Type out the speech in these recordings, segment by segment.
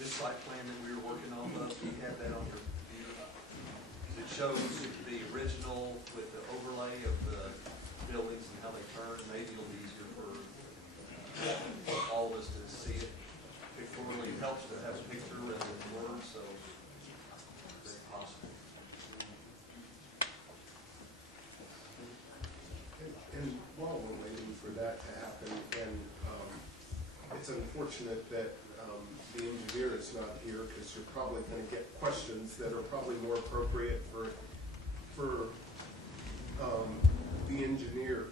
this site plan that we were working on, you have that on your computer. It shows the original with the overlay of the buildings and how they turn. Maybe it'll be easier for all of us to see it pictorially. It helps to have a picture rather than words, so it's possible. And while we're waiting for that to happen, and it's unfortunate that the engineer is not here, because you're probably going to get questions that are probably more appropriate for the engineer.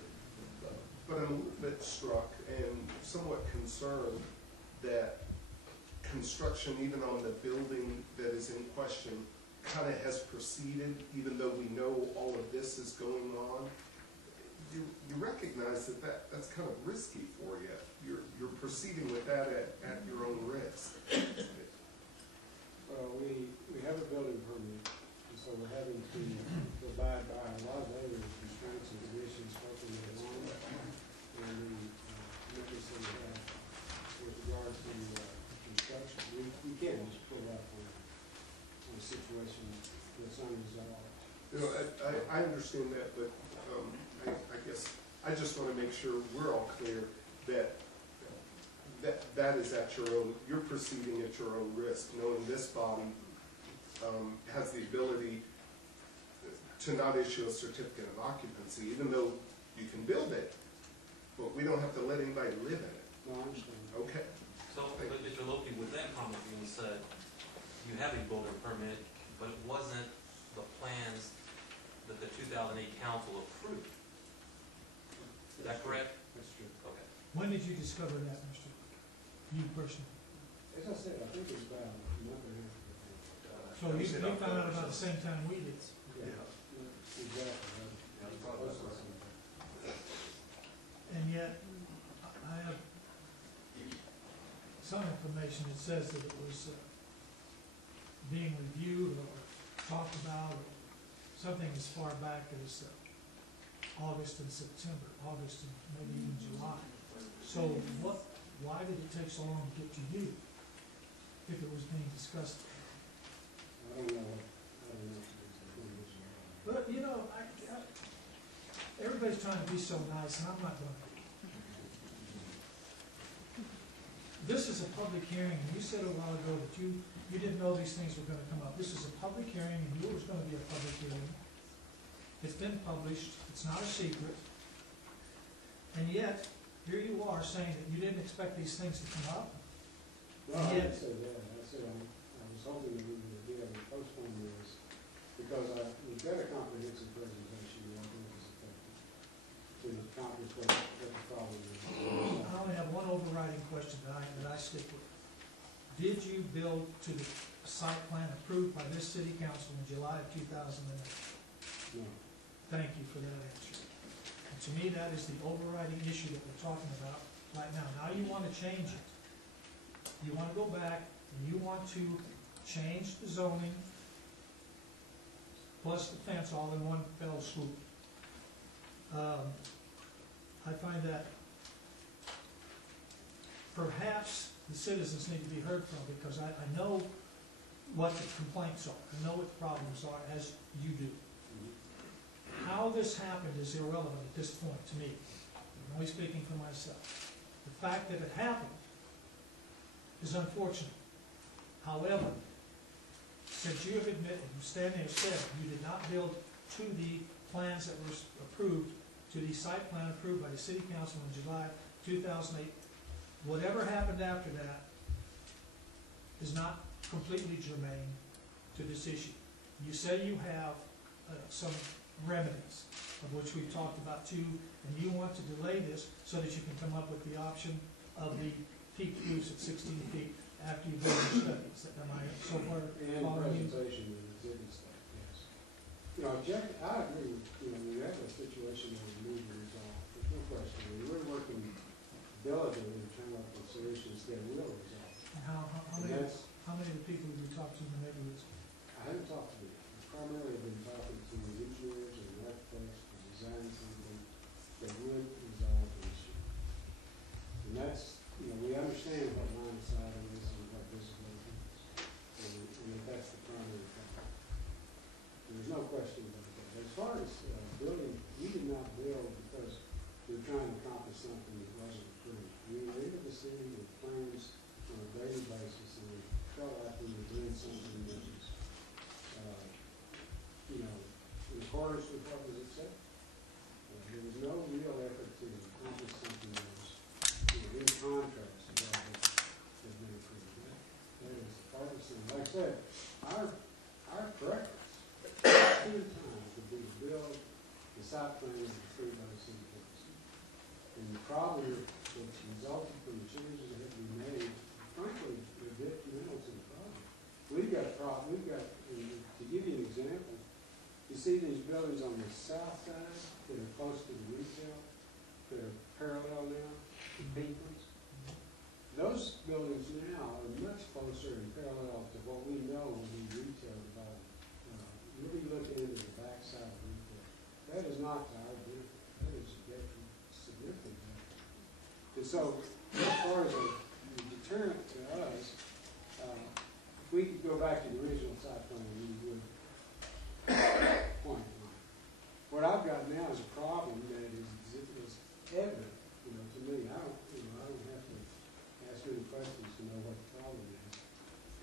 But I'm a little bit struck and somewhat concerned that construction, even on the building that is in question, kind of has proceeded, even though we know all of this is going on. You recognize that's kind of risky for you. You're proceeding with that at your own risk. Well, we have a building permit, and so we're having to abide by a lot of other constraints and conditions, both in the law and the commitments that we have with regard to construction. We can't just pull up on a situation that's unresolved. You know, I understand that, but I guess I just want to make sure we're all clear that is at your own, you're proceeding at your own risk, knowing this body has the ability to not issue a certificate of occupancy, even though you can build it, but we don't have to let anybody live in it. No, I understand. Okay. So, but Mr. Lokey, with that comment being said, you have a building permit, but it wasn't the plans that the 2008 council approved. Is that correct? That's true. Okay. When did you discover that, Mr. You personally? As I said, I think it's about a month and a half ago. So you found out about the same time we did. Yeah. Exactly. And yet, I have some information that says that it was being reviewed or talked about, or something as far back as August and September, August and maybe even July. So why did it take so long to get to you if it was being discussed? I don't know. But, you know, everybody's trying to be so nice, and I'm not going to be. This is a public hearing, and you said a while ago that you didn't know these things were going to come up. This is a public hearing, and you knew it was going to be a public hearing. It's been published. It's not a secret. And yet, here you are saying that you didn't expect these things to come up. Well, I didn't say that. I said I was hoping that we would be able to postpone this because we've got a comprehensive presentation that I think is effective to accomplish what the problem is. I only have one overriding question that I stick with. Did you build to the site plan approved by this city council in July of 2008? No. Thank you for that answer. And to me, that is the overriding issue that we're talking about right now. Now you want to change it. You want to go back and you want to change the zoning plus the fence all in one fell swoop. I find that perhaps the citizens need to be heard from, because I know what the complaints are. I know what the problems are, as you do. How this happened is irrelevant at this point to me. I'm only speaking for myself. The fact that it happened is unfortunate. However, since you have admitted, you stand there and said you did not build to the plans that were approved, to the site plan approved by the city council in July 2008, whatever happened after that is not completely germane to this issue. You say you have some remedies, of which we've talked about too, and you want to delay this so that you can come up with the option of the peak roofs at 16 feet after you've done your studies. Am I so far following you? Presentation and exhibit stuff, yes. You know, I agree with, we have a situation that we need to resolve. There's no question. We're working diligently to come up with solutions that will resolve. And how many of the people have you talked to in the neighborhoods? I haven't talked to them. Primarily I've been talking to engineers and architects and design something that would resolve the issue. And that's, we understand what line of sight is and what visibility. far as building, we did not build because we were trying to accomplish something that wasn't approved. We were into the city with plans on a daily basis, and we felt like we were doing something that was, you know, in accordance with what was accepted. There was no real effort to accomplish something that was, you know, in contrast to what had been approved. That is partisan. Like I said, our preference two times would be to build the site plan as approved by the city council. And the problem that's resulted from the changes that have been made, frankly, are detrimental to the problem. We've got a problem. To give you an example, you see these buildings on the south side that are close to the retail, that are parallel now to Pinkley's. Those buildings now are much closer and parallel to what we know when we retail development. Really looking into the backside of retail. That is not to our benefit. That is a significant benefit. And so, as far as a deterrent to us, if we could go back to the original site plan, we would point blank. What I've got now is a problem that is evident, you know, to me. I don't have to ask any questions to know what the problem is.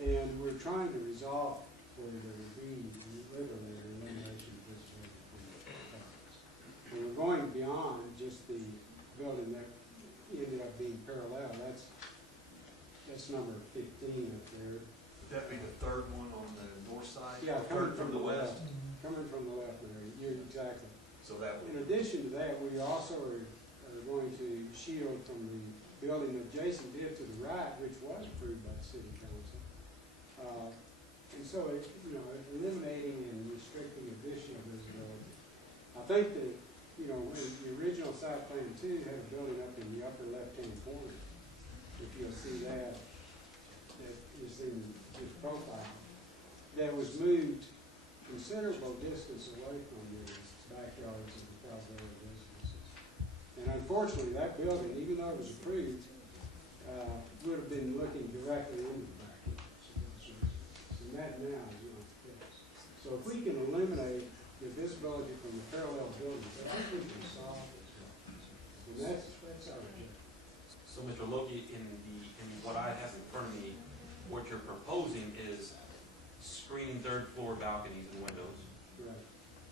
And we're trying to resolve where there would be literally an elimination of disability from the products. And we're going beyond just the building that ended up being parallel. That's number 15 up there. Would that be the third one on the north side? Yeah, Third from the west? Coming from the left, Mary. You're exactly. So that In would, addition to that, we also are going to shield from the building adjacent to the right, which was approved by the city council. And so, eliminating and restricting additional visibility. I think that, you know, when the original site plan 2 had a building up in the upper left-hand corner. If you'll see that is in this profile, that was moved considerable distance away from the backyards of the Caldera businesses. And unfortunately, that building, even though it was approved, would have been looking directly into the backyards of those businesses. And that now is not the case. So if we can eliminate the visibility from the parallel buildings, I think we can solve this problem. And that's our objective. So, Mr. Lokey, in what I have in front of me, what you're proposing is screening third floor balconies and windows, Right.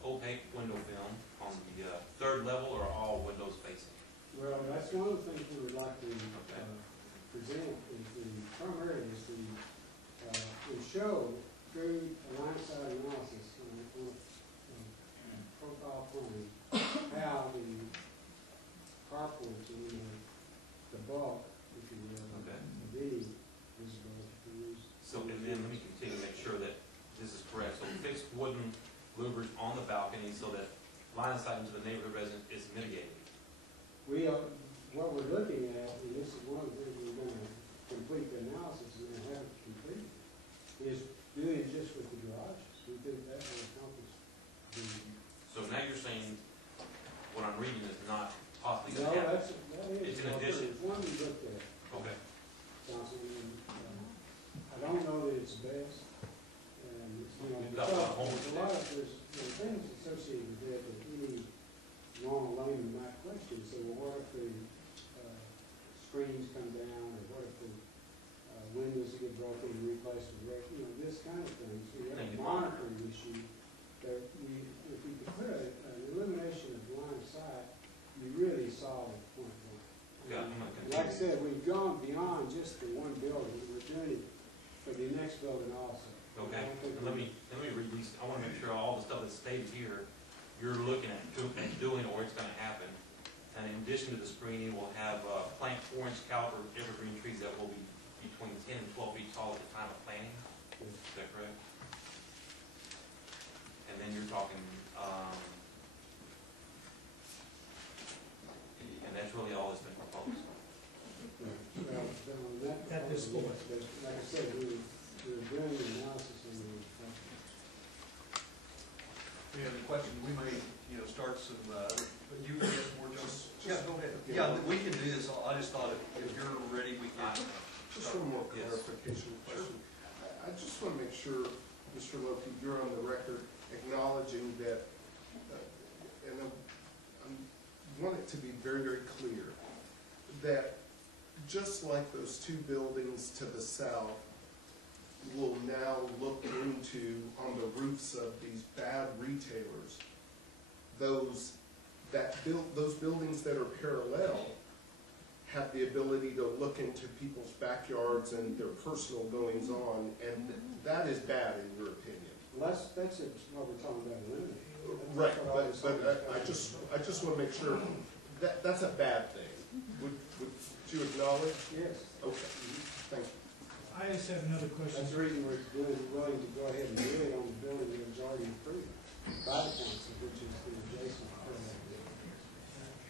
opaque window film on the third level, or all windows facing? Well, that's one of the things we would like to Okay. present is primarily is to show through a line of sight analysis on a profile plan how the carports and the bulk, if you will, Okay. of any visibility to use. So, and then let me continue to make sure that this is correct. So fixed wooden louvers on the balcony so that line of sight into the neighborhood resident is mitigated. We are, what we're looking at, and this is one of the things we're going to complete the analysis and then have it completed, is doing it just with the garages. We think that will accomplish the. So now you're saying what I'm reading is not possibly No, going to happen? that is. It's an addition. It's one we looked at, Okay. Councilman. I don't know that it's best. And it's, you know, We've got a lot of homework there's a lot of, there's things associated with that that any normal layman might question. So, well, what if the screens come down, or what if the windows get broken and replaced with, this kind of thing. So you have a monitoring issue that if we could put an elimination of line of sight, you really solve it point blank. Yeah, I'm gonna Like I continue. said, we've gone beyond just the one building. We're doing it for the next building also. Okay, I don't think and let me read these. I want to make sure all the stuff that's stated here, you're looking at doing, or it's going to happen. And in addition to the screening, we'll have plant 4-inch caliber evergreen trees that will be between 10 and 12 feet tall at the time of planting. Is that correct? And then you're talking, and that's really all that's been proposed. Well, At this point. but like I said, we're doing the analysis on the. we have a question, we may, start some, you can get more, Joe? Yeah, go ahead. Yeah, we can do this, I just thought if you're ready, we can. Just one more Yes. clarification question. I just want to make sure, Mr. Lokey, you're on the record acknowledging that and I want it to be very, very clear that just like those two buildings to the south will now look into, on the roofs of these bad retailers, those buildings that are parallel have the ability to look into people's backyards and their personal goings on, and that is bad in your opinion. Well, that's what we're talking about eliminating. Right, but I just want to make sure that that's a bad thing. Would you acknowledge? Yes. Okay, thank you. I just have another question. That's the reason we're willing to go ahead and do it on the building that was already approved by the council, which is the adjacent.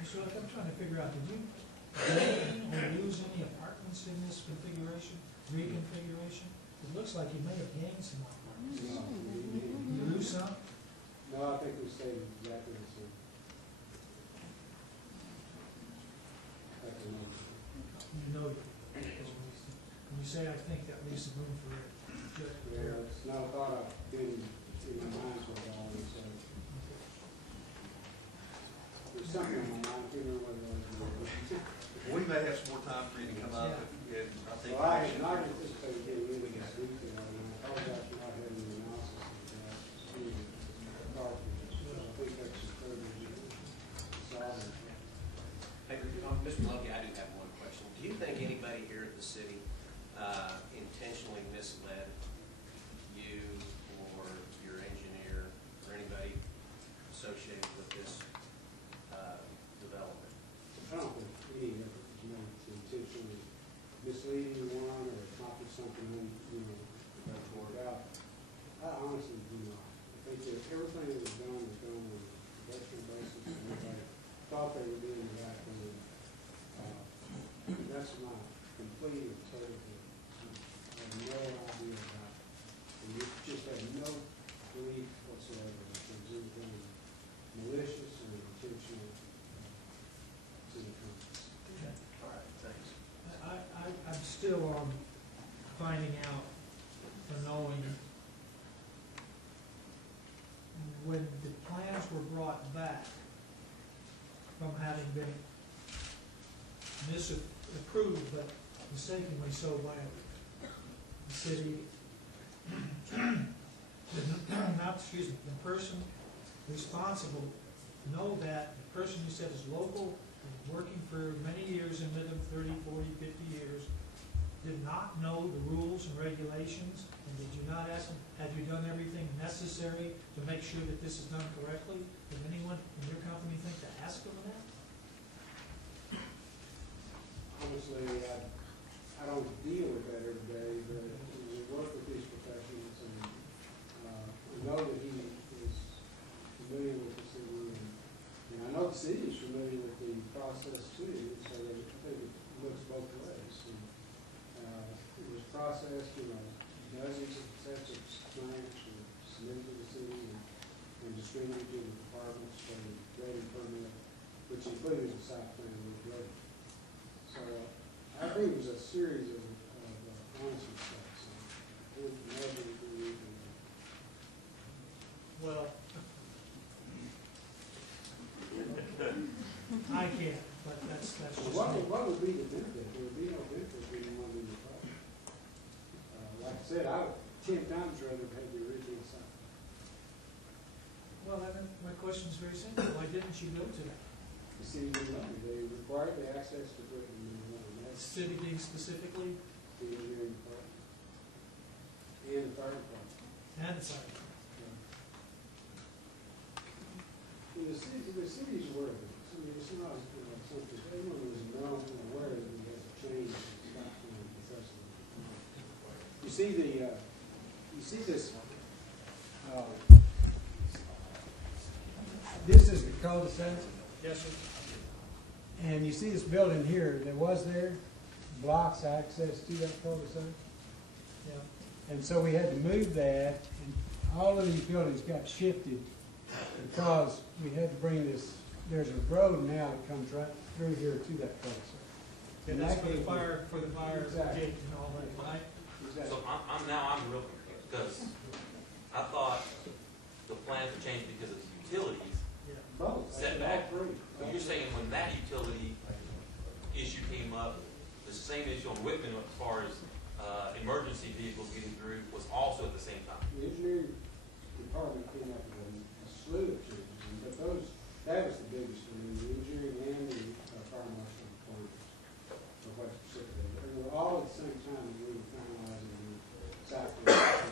So I'm trying to figure out, did you gain or lose any apartments in this configuration, reconfiguration? It looks like you may have gained some apartments. No, You lose some? no, I think we stayed exactly the same. That's a no. You know, when you say I think, that leaves some room for it. Yeah, it's not a thought I've been in my mind for a while, so. There's something in my mind, I can't remember what it was. We may have some more time for you to come up, and I think. Well, I had not anticipated getting into this detail, and I apologize for not having the analysis of that. I think that's incredibly solid. Hey, Mr. Lokey, I do have one question. Do you think anybody here at the city intentionally misled you or your engineer or anybody associated with this development? I don't think any of it was meant to intentionally mislead anyone or accomplish something, work out. I honestly do not. I think that everything that was done on a professional basis, and everybody thought they were doing the right thing. That's my complete and total. I have no idea about it. And you just have no belief whatsoever that there's anything malicious or intentional to the company. Okay. All right, thanks. I'm still finding out or knowing when the plans were brought back from having been misapproved, but mistakenly so by the city, the person responsible know that the person you said is local, working for many years in Midland, 30, 40, 50 years, did not know the rules and regulations, and did you not ask them, have you done everything necessary to make sure that this is done correctly? Did anyone in your company think to ask them that? Honestly, I don't deal with that every day, but we work with these professionals, and I know that he is familiar with the city, and I know the city is familiar with the process too, so I think it looks both ways. And, it was processed, dozens of sets of plans were submitted to the city and distributed to the departments for the grading permit, which included the site plan with grading. So I think it was a series of honest mistakes. It was never agreed. Well, I can't, but that's just me. What would be the benefit? There would be no benefit if we didn't want to do the project. Like I said, I would 10 times rather have the original site. Well, then my question is very simple. Why didn't you go to that? The city didn't want it. They required the access to put it in the one. The That's city being specifically, the engineering department and the fire department. and the fire. And the city's aware of it. I mean, it's not, something, everyone was known and aware that we had to change and stop doing professional. You see this, this is the cul-de-sac, Yes, sir. and you see this building here that was there, blocks access to that cul-de-sac. Yeah. And so we had to move that, and all of these buildings got shifted because we had to bring this, there's a road now that comes right through here to that cul-de-sac. And that's for the fire, Exactly. gate and all that, right? So I'm real confused, because I thought the plans were changed because of the utilities, setback. All three. But you're saying when that utility issue came up, the same issue on Whitman as far as, emergency vehicles getting through was also at the same time? The engineering department came up with a slew of changes, but that was the biggest one, the engineering and the fire marshal requirements. For what specifically, they were all at the same time that we were finalizing the site plan,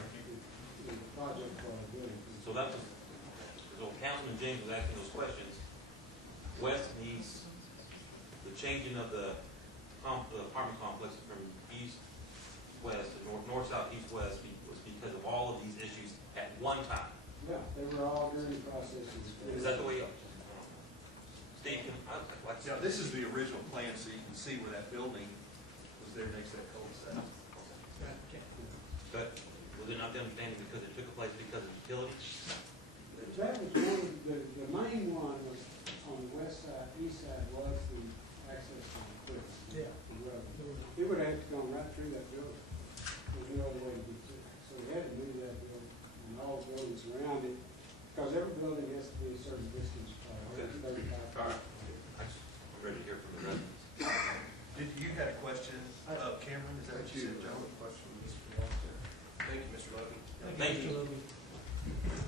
the project for our building. So that was, so Councilman James was asking those questions. West needs, the changing of the apartment complex from east-west to north, south, east-west was because of all of these issues at one time. Yeah, they were all during the process. Is that the way, Steve, can, like, Yeah, this is the original plan, so you can see where that building was there next to that cul-de-sac. but was it not the understanding because it took place because of utilities? That was one, the main one was on the west side, east side was the access to the cliff. Yeah. The road. It would have gone right through that building. There's no other way to get to it. So we had to move that building and all the buildings around it, because every building has to be a certain distance, Okay. 35. All right. I'm ready to hear from the residents. Did you had a question, Cameron, is that what you said, Joe? Question, Mr. Thank you, Mr. Lokey. Thank you. Mr. Lokey.